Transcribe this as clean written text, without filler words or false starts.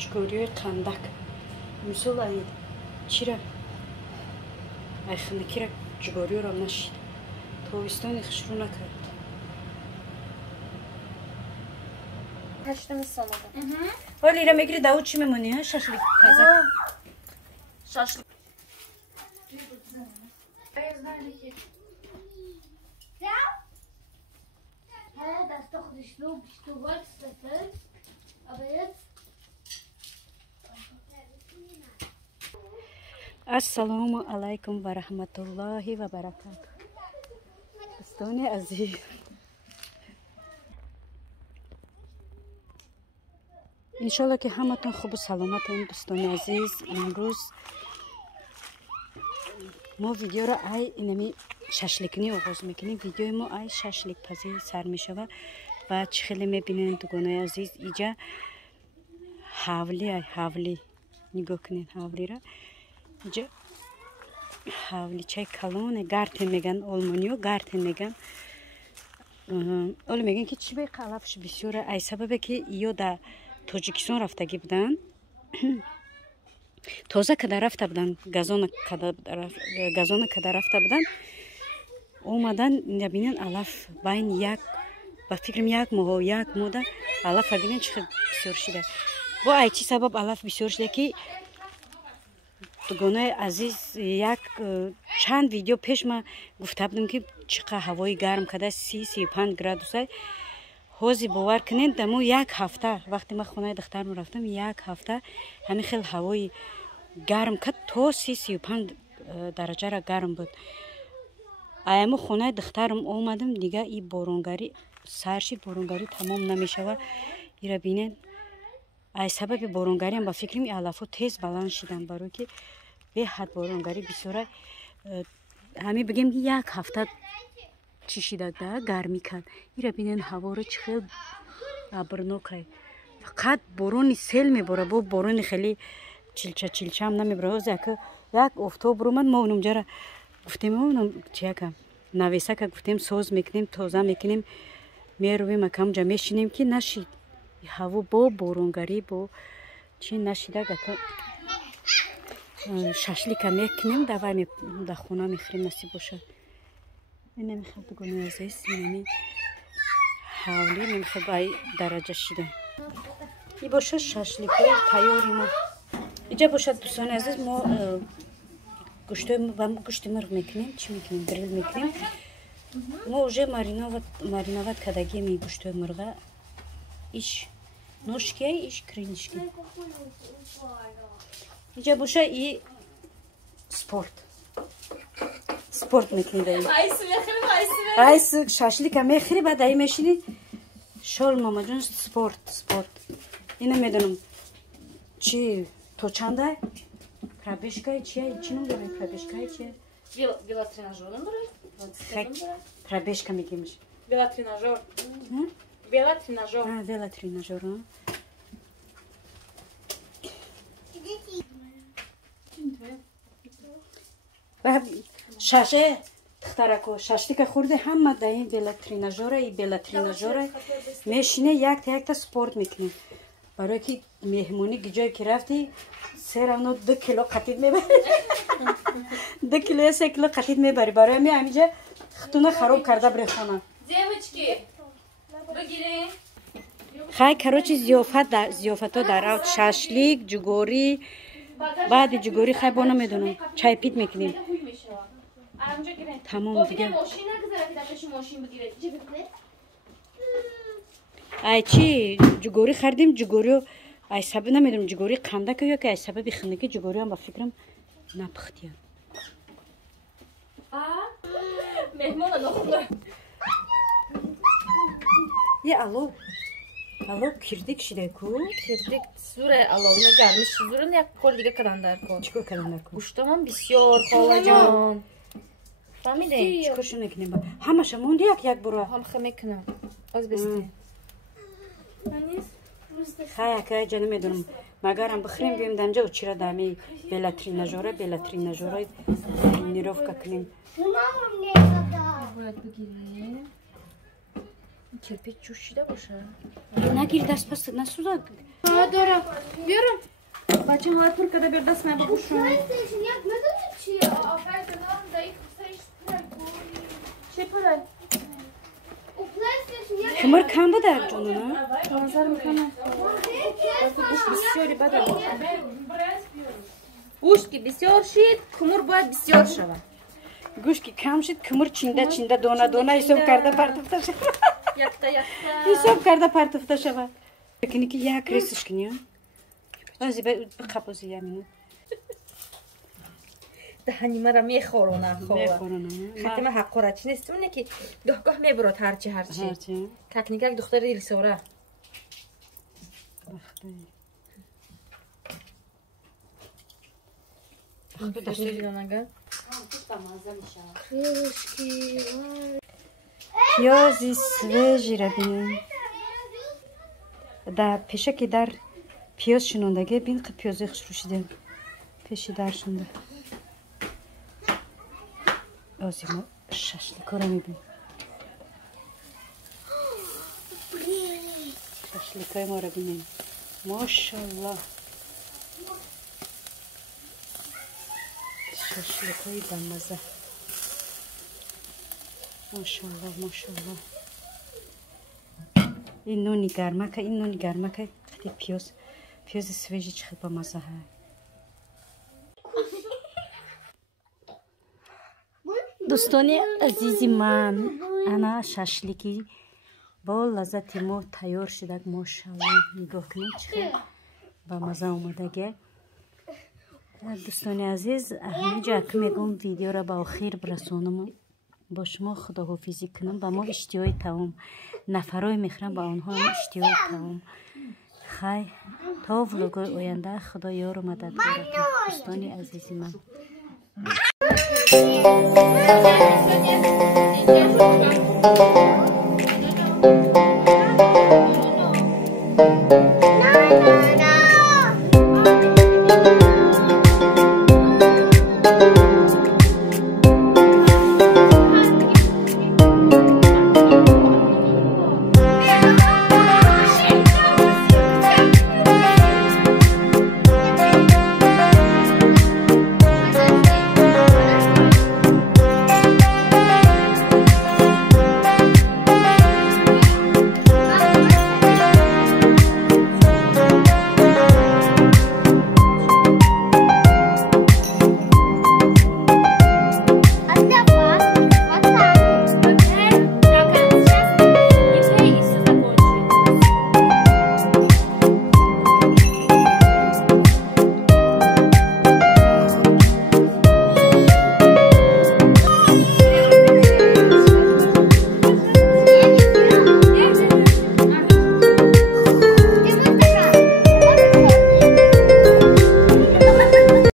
جگوریوی قندک مثل این چیره ای خنکی را جگوریو را نشید تویستانی خشرو نکرد هشتم سالم ولی را میگیری داود چی میمونی ها ششلیک تازه شاشلیک Das ist doch nicht logisch, du wolltest das selbst, aber jetzt... السلام علیکم و رحمت الله و برکاته دوستان عزیز انشالله که همتون خوب و سلامتین دوستان عزیز امروز ما ویدیو را ای اینمی ششلیکنی آغاز میکنیم ویدیو ما ای ششلیک پزی سر میشوه و چه خیلی میبینین دوستان عزیز اینجا حولی نگاه کنین حولی را اینجا حولی چای کلونه گارتن میگن آلمانیو گارتن میگن اول میگن که چی به قلافش بسیاره ای سببه که ایو در توجیکستان رفتگی بودن تازه که در رفته بودن گازون که در رفته بودن اومدن نبینن الاف بین یک با فکرم یک ماه الاف بینن چه بسیار شده با ای چی سبب الاف بسیار شده که دوستان عزیز یک چند ویدیو پیش ما گفته بودم که چقدر هوای گرم کده 30-35 گرادوسه حوزی باور کنین دمو یک هفته وقتی ما خونه دخترم رفتم یک هفته همین خیلی هوای گرم کد تا 30-35 درجه را گرم بود ایمو خونه دخترم اومدم دیگه این بارونگری سرشی بارونگری تمام نمیشه و ایرا بینین ای سبب بارونگری هم با فکریم ای علافو تیز بلند شدن برای که به حد بارونگری بسیاره همین بگیم که یک هفته چی شده ده گرمی کن ایرا بینین هوا رو خیلی ابرنوکه فقط بارون سیل میباره با بارون خیلی چلچه هم نمیبره از یک افتاب رو ما اونجا را گفتیم اونم چیه که نویسه که گفتیم سوز میکنیم تازه میکنیم میرویم کم جا میشینیم که نشید هوا با بارونگری با چی نشیده که ششلیک میکنیم در خونه میخوریم نصیب باشه این نمیخواد بگونه عزیز اینمی حولی نمیخواد بای درجه شده این باشه ششلیک های تیاری ما اینجا باشه دوستان عزیز ما گوشت مرغ میکنیم چی میکنیم گریل میکنیم ما اوجه مارینوات کدگی می گوشت مرغ ایش نوشکی ایش کرینشکی اینجا باشه ای سپورت میکنی دایی ایس شاشلیک میخری بعد ای میشینی شال ماما جون سپورت اینو میدونم چی تو چنده پرابشکای چیه چی نمیدونم پرابشکای چیه ویلا тренажер خیلی پرابشکا میگیمش ویلا тренажер ویلا тренажер و شاشه تخترکو ششلیک خورده همه در این ویلا تریناژور میشینه یک تا سپورت میکنه برای که مهمونی گجای که رفتی 2 کیلو قطید میبری 2 کیلو 3 کیلو قطید میبری برای می همیجا خطونه خراب کرده بری خانه خیلی کروچی زیافت ها در اوت ششلیک جگوری بعد جگوری خیلی با نمیدونم چای پیت میکنیم تمام دیگه ای چی جگوری خریدیم جگوریو ای سبب نمیدونم جگوری قنده که یا که ای سبب خندگی جگوری هم با فکرم نپختیم مهمان نخونه یه الو کردیک شده کو کردیک زوره аловина гармиш зура як кор дига кадандар кун چیکار کردن کو گوشتمون بسیار خاله جان فهمیدی چیکارشو نکنیم همش موندی یک برو هم خمه کنم از بسته خیلی که جا نمیدونم مگرم بخریم بیم دنجا و چرا دامی بلا تریناژورای نیروف که کنیم باید بگیری Kirpik جوشیده باشه. نگیر دست پس نسوزا. دارم. بیارم. بچه ها پر کده بیر دست من بگوشم. PlayStation یک نداره چیه؟ آفر کنم دایی کسایش چه پره؟ O PlayStation یک Kımır kan bu der canına. نظر میکنم. بسیاری بده گوشت که بسیار شید کمر باید بسیار شود. Guş ki kam şit kımır çinde dona dona isop karda partıfta şava. Yakta. İsop karda partıfta şava. Peki ki ya kresiş kiniyor. Azı be kapısı yaminu. دهنی مرا میخورونه میخورونه. خطی من حق قرچ نیست اونه که گاه میبرد هرچی هرچی. ککنیگک دختر ریل سوره Пиёзи свежиро бинем. Да пешаки дар пиёз шинондаге бин қи пиёзи хушрушидем. Пеши даршунда. Озимо шашликора мебин. Шашликай мора бинем. Машаллах. Шашликай бамаза. Maşallah maşallah. این نونی گرمه که پیاز سویجی چخی با مزه های. دوستانی عزیزی من انا ششلیکی با لذت ما تیار شده ماشاءالله نگاه کنید چخی با مزه اومده گه. دوستانی عزیز همینجا که میگم ویدیو را با آخر برسونم با شما خداحافظی کنم با ما اشتیای تمام نفرای میخرم با آنها هم اشتیای تمام خیر تا ولوگای آینده خدا یار و مددگارتون دوستانی عزیزی من